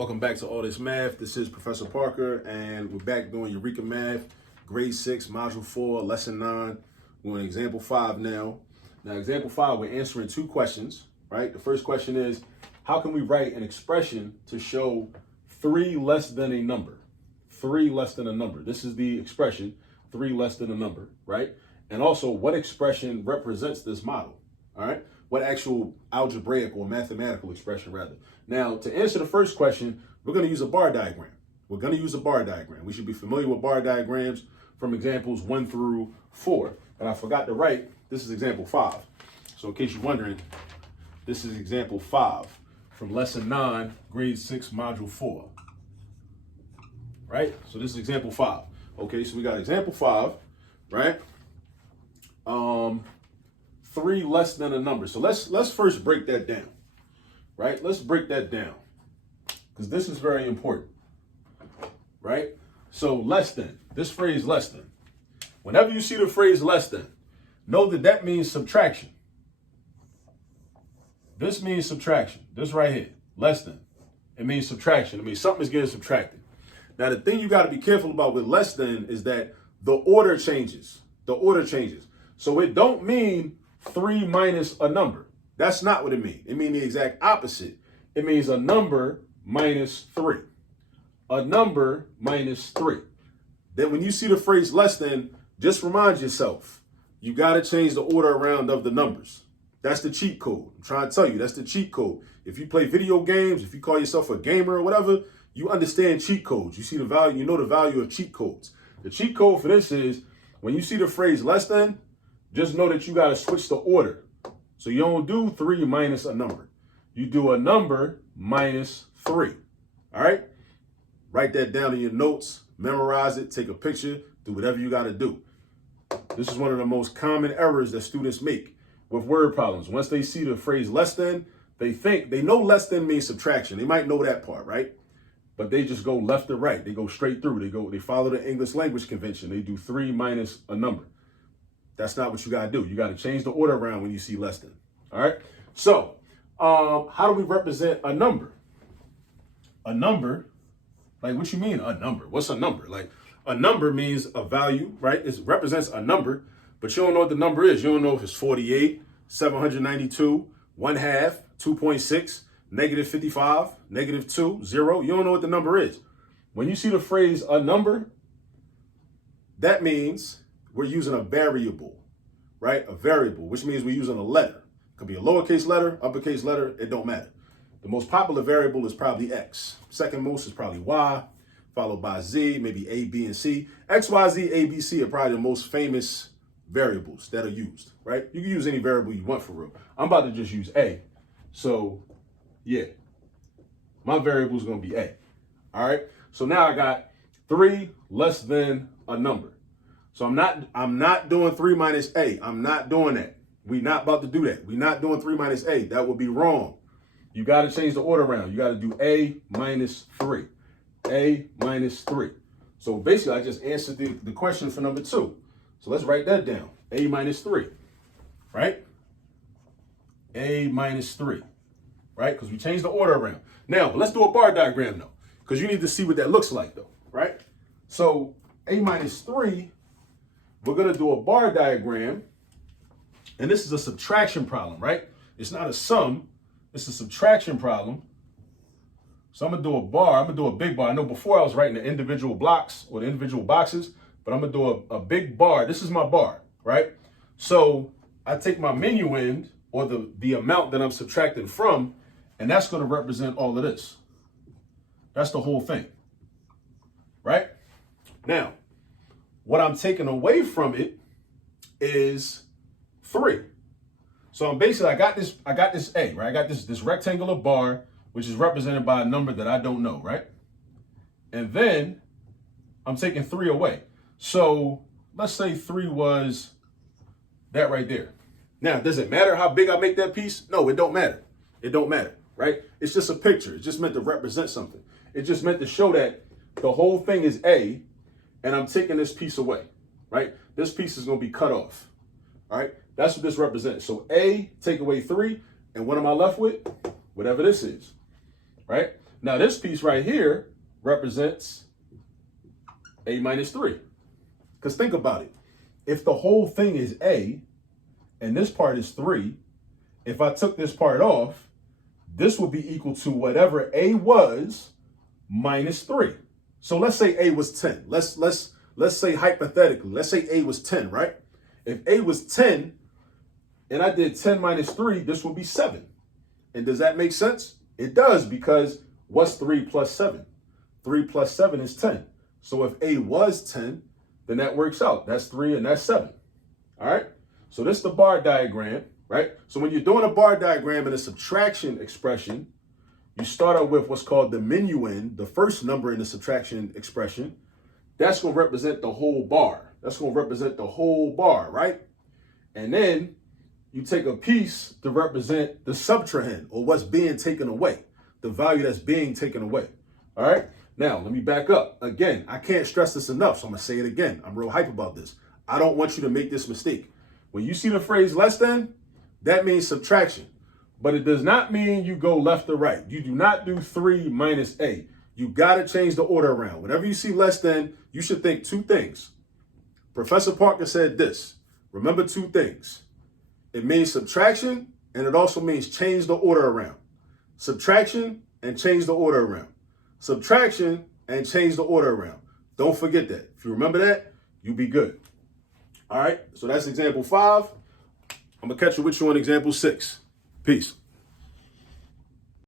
Welcome back to All This Math. This is Professor Parker, and we're back doing Eureka Math, Grade 6, Module 4, Lesson 9. We're on Example 5 now. Now, Example 5, we're answering two questions, right? The first question is, how can we write an expression to show 3 less than a number? 3 less than a number. This is the expression, 3 less than a number, right? And also, what expression represents this model, all right? What actual algebraic or mathematical expression, rather. Now, to answer the first question, we're going to use a bar diagram. We're going to use a bar diagram. We should be familiar with bar diagrams from examples 1 through 4. And I forgot to write, this is example 5. So in case you're wondering, this is example 5 from lesson 9, grade 6, module 4. Right? So this is example 5. Okay, so we got example 5, right? 3 less than a number. So let's first break that down, right? Let's break that down because this is very important, right? So less than, this phrase less than. Whenever you see the phrase less than, know that that means subtraction. This means subtraction. This right here, less than. It means subtraction. It means something is getting subtracted. Now, the thing you got to be careful about with less than is that the order changes. The order changes. So it don't mean 3 minus a number. That's not what it means. It means the exact opposite. It means a number minus 3. A number minus 3. Then when you see the phrase less than, just remind yourself, you got to change the order around of the numbers. That's the cheat code. I'm trying to tell you, that's the cheat code. If you play video games, if you call yourself a gamer or whatever, you understand cheat codes. You see the value, you know the value of cheat codes. The cheat code for this is, when you see the phrase less than, just know that you got to switch the order. So you don't do 3 minus a number. You do a number minus 3. All right? Write that down in your notes, memorize it, take a picture, do whatever you got to do. This is one of the most common errors that students make with word problems. Once they see the phrase less than, they know less than means subtraction. They might know that part, right? But they just go left to right. They go straight through. They follow the English language convention. They do 3 minus a number. That's not what you got to do. You got to change the order around when you see less than. All right. So how do we represent a number? A number, like what you mean a number? What's a number? Like a number means a value, right? It represents a number, but you don't know what the number is. You don't know if it's 48, 792, 1/2, 2.6, negative 55, negative 2, 0. You don't know what the number is. When you see the phrase a number, that means we're using a variable, right? A variable, which means we're using a letter. It could be a lowercase letter, uppercase letter, it don't matter. The most popular variable is probably X. Second most is probably Y, followed by Z, maybe A, B, and C. X, Y, Z, A, B, C are probably the most famous variables that are used, right? You can use any variable you want for real. I'm about to just use A. So, yeah, my variable is going to be A. All right. So now I got 3 less than a number. So I'm not doing 3 minus A. I'm not doing that. We're not about to do that. We're not doing 3 minus A. That would be wrong. You got to change the order around. You got to do A minus 3. A minus 3. So basically, I just answered the question for number 2. So let's write that down. A minus 3, right? A minus 3, right? Because we changed the order around. Now, let's do a bar diagram, though, because you need to see what that looks like, though, right? So A minus 3, we're going to do a bar diagram, and this is a subtraction problem, right? It's not a sum. It's a subtraction problem. So I'm going to do a bar. I'm going to do a big bar. I know before I was writing the individual blocks or the individual boxes, but I'm going to do a big bar. This is my bar, right? So I take my minuend, or the amount that I'm subtracting from, and that's going to represent all of this. That's the whole thing, right? Now, what I'm taking away from it is 3. So I'm basically, I got this A, right? I got this rectangular bar, which is represented by a number that I don't know, right? And then I'm taking 3 away. So let's say 3 was that right there. Now, does it matter how big I make that piece? No, it don't matter. It don't matter, right? It's just a picture. It's just meant to represent something. It just meant to show that the whole thing is A, and I'm taking this piece away, right? This piece is going to be cut off, all right? That's what this represents. So A, take away 3, and what am I left with? Whatever this is, right? Now this piece right here represents a minus 3. Because think about it. If the whole thing is a, and this part is 3, if I took this part off, this would be equal to whatever a was minus 3. So let's say a was 10. Let's say hypothetically, let's say a was 10, right? If a was 10 and I did 10 minus 3, this would be 7. And does that make sense? It does, because what's 3 plus 7? 3 plus 7 is 10. So if a was 10, then that works out. That's 3 and that's 7. All right? So this is the bar diagram, right? So when you're doing a bar diagram in a subtraction expression, you start out with what's called the minuend, the first number in the subtraction expression. That's going to represent the whole bar. That's going to represent the whole bar, right? And then you take a piece to represent the subtrahend, or what's being taken away, the value that's being taken away. All right? Now, let me back up. Again, I can't stress this enough, so I'm going to say it again. I'm real hype about this. I don't want you to make this mistake. When you see the phrase less than, that means subtraction. But it does not mean you go left or right. You do not do 3 minus a. You got to change the order around. Whenever you see less than, you should think 2 things. Professor Parker said this. Remember 2 things. It means subtraction, and it also means change the order around. Subtraction and change the order around. Subtraction and change the order around. Don't forget that. If you remember that, you'll be good. All right, so that's example 5. I'm going to catch you with you on example 6. Peace.